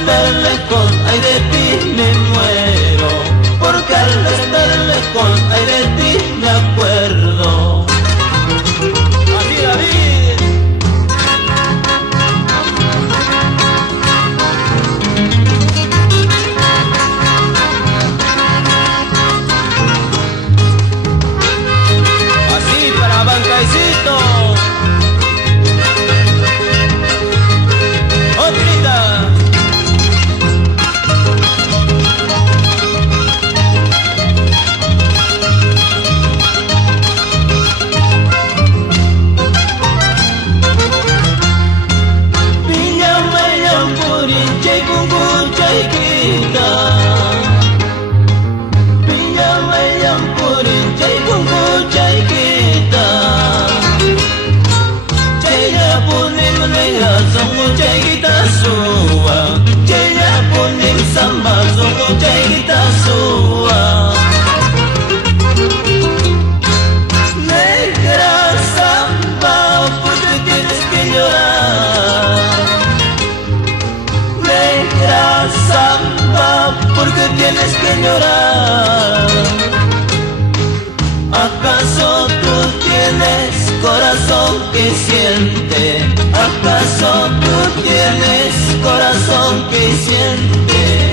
estar lejos, ay de ti me muero, porque al estar lejos, ay de ti me acuerdo. Así la vida. Así para Bancaicito. Negra samba, porque tienes que llorar. Negra samba, porque tienes que llorar. ¿Acaso tú tienes corazón que siente? ¿Acaso tú tienes corazón que siente?